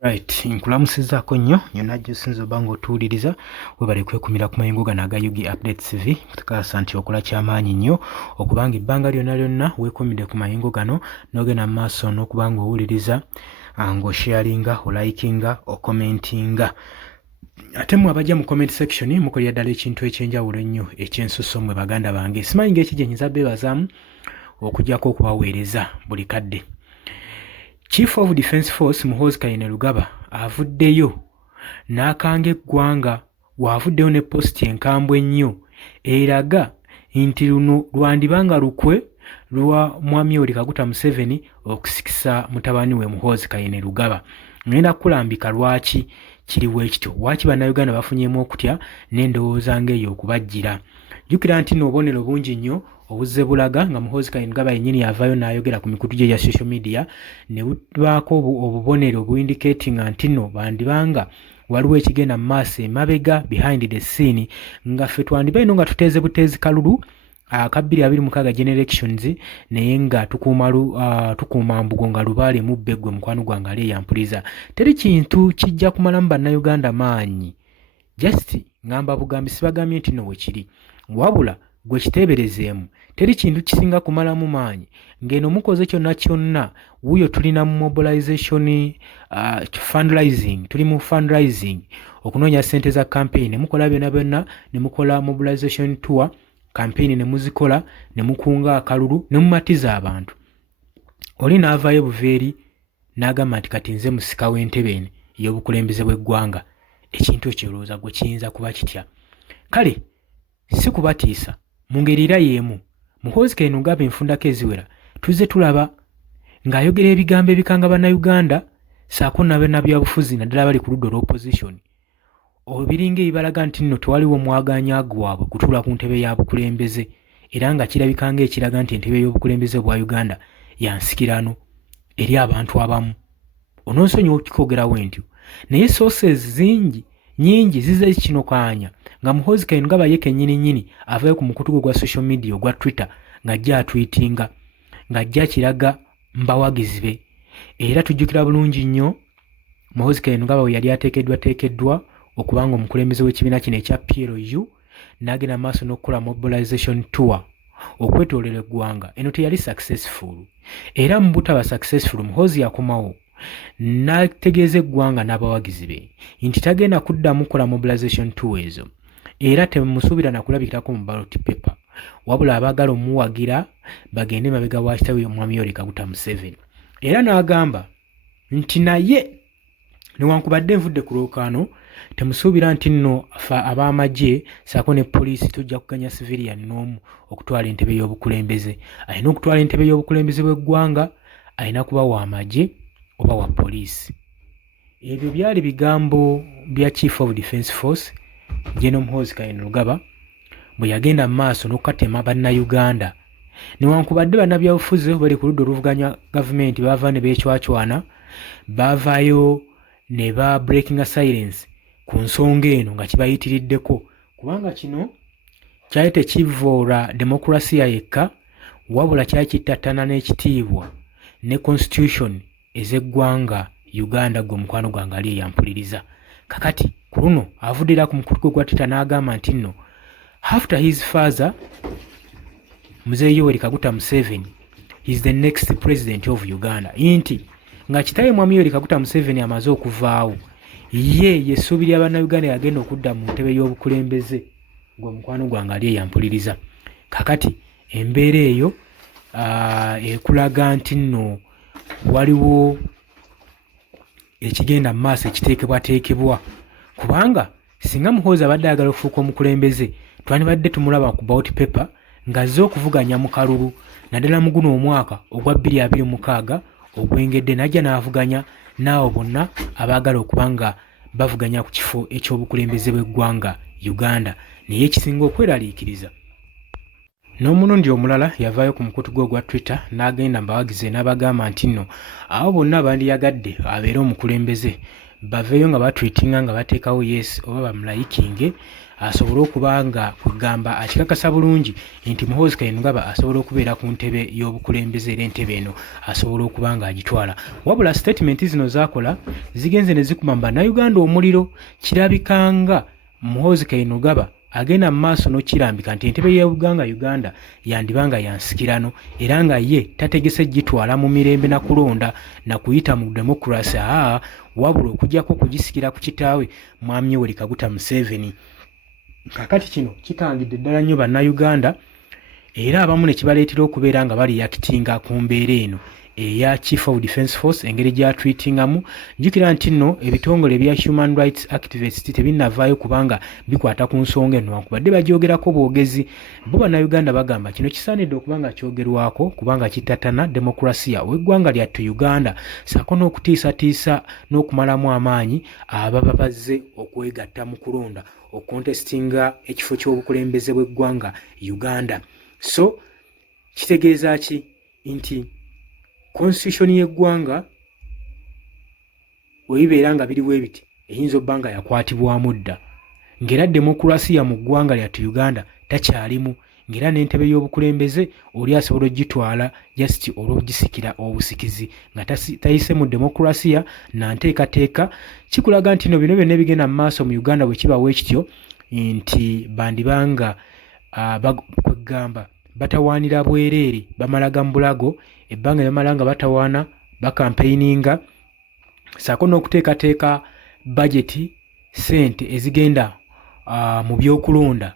Right, nkulamusizzaako nnyo yonna gy'osinza obba ng'otuwuliriza webale kwekumira ku mayingo gano aga UG Updates TV. Tukakasa nti okola kyamaanyi nnyo okubanga ebbanga lyonna weekumidde ku mayingo gano n'ogenda mu maaso n'okuba ng'owuliriza ng'osharinga, olikinga, okomentinga. Ate mmwe abajja mu comment section mukolera ddala ekintu ekyenjawulo ennyo ekyensusso mmwe baganda bange. Simanyi ng'eki gye nnyinza beebazaamu okuggyako okubaweereza buli kadde. Chief of Defence Force Muhoozi Kainerugaba avuddeyo n'akanga eggwanga wavuddeyo ne posti enkambwe ennyo eraga nti luno lwandibanga lukwe lwa Mwami Yoweri Kaguta Museveni okusikisa mutabani we Muhoozi Kainerugaba. Ngenda kulambika lwaki kiriwo ekityo, lwaki bannayuganda bafunyeemu okutya n'endowooza ng'eyo okubajjira. Jjukira nti n'obubonero bungi nnyo obuzze bulaga nga Muhoozi Kainerugaba yennyini yavaayo n'ayogera ku mikutu gye ya social media ne bubaako obubonero buindicatinga nti nno bandibanga waliwo ekigenda mu maaso emabega behind the scene nga ffe twandibaye no nga tuteeze buteezi kalulu aka 2026 generations naye nga tukuuma mbugo nga lubaale mubbe gwe mukwano gwange ali eyampuliza. Teri kintu kijja kumalamu bannayuganda maanyi, just ngamba bugambi sibagambye nti nno wekiri, wabula gwe kiteeberezeemu. Teri kintu kisinga kumalamu maanyi ng'eno mukoze kyonna kyonna wuuyo tulina mu mobilization fundraising, tuli mu fundraising okunoonya ssente za campaign, ne mukola byonna ne mukola mobilization tour campaign ne muzikola ne mukunga akalulu ne mumatiza abantu. Oli n'avaayo buveeri n'agamba nti kati nze musika w'entebe eno ey'obukulembeze bw'eggwanga. Ekintu ekirowooza gwe kiyinza kuba kitya? Kale si kubatiisa mu ngeri era y'emu Muhoozi Kainerugaba enfundako eziwera tuzze tulaba ng'ayogera ebigambo ebikanga bannayuganda ssaako n'abannabyabufuzi naddala bali ku ludda olw'opposition obiringa ebibalaga nti nno tewaliwo mwaganya gwabwe kutuula ku ntebe ya bukulembeze, era nga kirabika ng'ekiraga nti entebe y'obukulembeze bwa Uganda ya nsikirano eri abantu abamu. Onoonsonyiwa okukogerawo ntyo naye sources nyingi zizze kinokaanya nga Muhoozi Kainerugaba ye kennyini avaayo ku mukutu gwe gwa social media ogwa Twitter ng'ajja atwitinga ng'ajja kiraga mbawagizi be. Era tujjukira bulungi nnyo Muhoozi Kainerugaba we yali ateekeddwa okubanga omukulembeze w'ekibiina kino ekya PLU n'agenda maaso n'okukola mobilization tour okwetoolera eggwanga. Eno teyali successful, era mu butaba successful Muhoozi yakomawo n'ategeeza eggwanga n'abawagizi be nti tagenda kuddamu kukola mobilization tour ezo, era temusuubira na kulabikirako mu ballot paper, wabula abaagala omuwagira bagende mabega wa kitaawe Omwami Yoweri Kaguta Museveni. Era n'agamba nti naye newankubadde nvudde ku lwokaano temusuubira nti nno ab'amagye ssaako ne poliisi tujja kuganya civilian n'omu okutwala entebe y'obukulembeze. Alina okutwala entebe y'obukulembeze bw'eggwanga, alina kuba wa magye oba wa poliisi. Ebyo byali bigambo bya Chief of Defence Force General Muhoozi Kainerugaba bwe yagenda mu maaso n'okukatema bannayuganda. Newankubadde bannabyabufuzi bali ku ludda oluvuganya gavumenti baava ne beecwacwana, baavaayo ne ba breaking silence ku nsonga eno nga kibayitiriddeko, kubanga kino kyali tekivoola demokrasiya yekka wabula kyali kittattana n'ekitiibwa ne constitution ez'eggwanga Uganda gwe mukwano gwange ali eyampuliriza. Kakati ku luno avuddira ku mukutu gwe gwa Twitter n'agamba nti nno after his father Mzee Yoweri Kaguta Museveni is the next president of Uganda, nti nga kitaawe Mwami Yoweri Kaguta Museveni amaze okuvaawo ye yesuubiri abannayuganda yagenda okudda mu ntebe y'obukulembeze gwe mukwano gwange ali eyampuliriza. Kakati embeera eyo ekulaga nti nno waliwo ekigenda mu maaso ekiteekebwateekebwa, kubanga singa Muhoozi abadde ayagala okufuuka omukulembeze twandibadde tumulaba ku ballot paper ng'azze okuvuganya mu kalulu naddala mu guno omwaka ogwa 2026 ogwengedde n'ajja n'avuganya n'abo bonna abaagala okuba nga bavuganya ku kifo eky'obukulembeze bw'eggwanga Uganda. Naye ekisinga okweraliikiriza n'omulundi omulala yavaayo ku mukutu gwe ogwa Twitter n'agenda mbawagize n'abagamba nti nno abo bonna abandiyagadde abeere omukulembeze baveeyo nga batweetinga nga bateekawo yes oba bamulayikinge asobole okuba nga kugamba akikakasa bulungi nti Muhoozi Kainerugaba asobola okubeera ku ntebe y'obukulembeze era entebe eno asobola okuba nga agitwala. Wabula statement zino zaakola zigenze ne zikuma mu bannayuganda omuliro. Kirabikanga Muhoozi Kainerugaba agenda mu maaso n'okirambika nti entebe y'eggwanga Uganda yandibanga yansikirano era nga ye tategese gitwala mu mirembe na kulonda na kuyita mu demokrasi wabula okujjako kugisikira ku kitaawe Mwami Yoweri Kaguta Museveni. Kakati kino kikangidde ddala nnyo bannayuganda era abamu ne kibaleetera okubeera nga bali yakitinga ku mbeera eno eya Chief of Defence Force engeri gy'atweetingamu. Njukira nti nno ebitongole bya human rights activists tebinnavaayo kubanga bikwata ku nsonga eno newankubadde bagyogerako bwogezi. Bo bannayuganda bagamba kino kisaanidde okuba nga kyogerwako kubanga kitatana demokrasiya w'eggwanga lyattu Uganda ssaako n'okutiisatiisa n'okumalamu amaanyi ababa bazze okwegatta mu kulonda okukontestinga ekifo ky'obukulembeze bw'eggwanga Uganda. So kitegeeza ki? Nti constitution y'eggwanga webibeera nga biriwo ebiti eyinza obba nga yakwatibwamu dda ng'era demokrasiya mu ggwanga lyattu Uganda takyalimu ng'era n'entebe y'obukulembeze oli asobola ogitwala just olw'ogisikira obusikizi nga tayise mu demokrasiya na nteekateeka. Kikulaga nti no bino byonna ebigenda mu maaso mu Uganda bwe kibawo ekityo nti bandibanga kwegamba batawaanira bwereere bamalaga mu bulago ebbanga bamala nga batawaana bakampeininga ssaako n'okuteekateeka bajeti ssente ezigenda mu byokulonda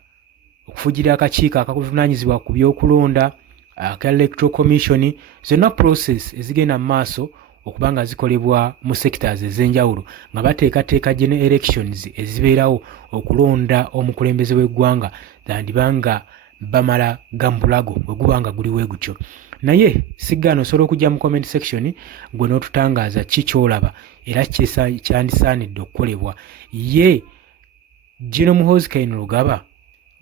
okufugira akakiiko akakuvunaanyizibwa ku byokulonda aka Electoral Commission zonna process ezigenda mu maaso okuba nga zikolebwa mu sectors ez'enjawulo nga bateekateeka general elections ezibeerawo okulonda omukulembeze w'eggwanga bandibanga bamala gambulago bwe guba nga guli we gutyo. Naye sigaano osobola okujja mu comment section gwe n'otutangaaza ki ky'olaba era kyandisaanidde okukolebwa. Ye General Muhoozi Kainerugaba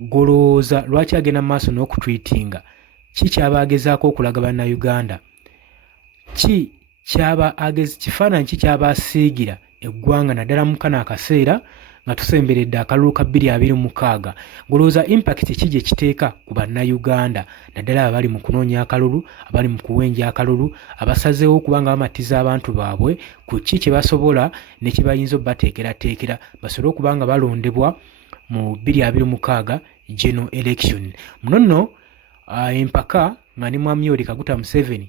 golowooza lwaki agenda mu maaso n'okutwitinga? Ki kyaba agezaako okulaga bannayuganda? Kifaananyi ki kyaba asiigira eggwanga naddala mu kano akaseera nga tusemberedde akalulu ka 2026? Golowooza impact ki gye kiteeka ku bannayuganda naddala abali mu kunoonya akalulu, abali mu kuwenja akalulu, abasazeewo okubanga bamatiza abantu baabwe ku ki kye basobola ne kye bayinza obbateekerateekera basobole okuba nga balondebwa mu 2026 general election. Muno nno empaka nga ne Mwami Yoweri Kaguta Museveni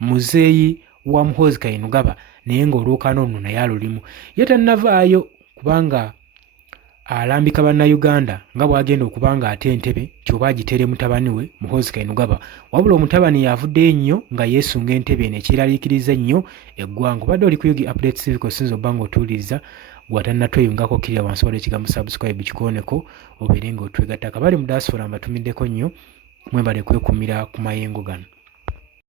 muzeeyi wa Muhoozi Kainerugaba naye ng'olwokano nno naye alulimu ye tannavaayo kubanga alambika bannayuganda nga bw'agenda okuba nga ate entebe ky'oba agitere mutabani we Muhoozi Kainerugaba. Wabula omutabani yavuddeyo ennyo nga yeesunga entebe eno ekiraliikiriza ennyo eggwanga. Obadde oli ku Yugi Updates TV kosinza obba ng'otuwuliriza gw'atannatweyungako kirira wansi waliwo ekigambo subscribe kikooneko obeere ng'otwegattaka. Bali mu diaspora mbatumiddeko nnyo mwebale kwekumira ku mayengo gano.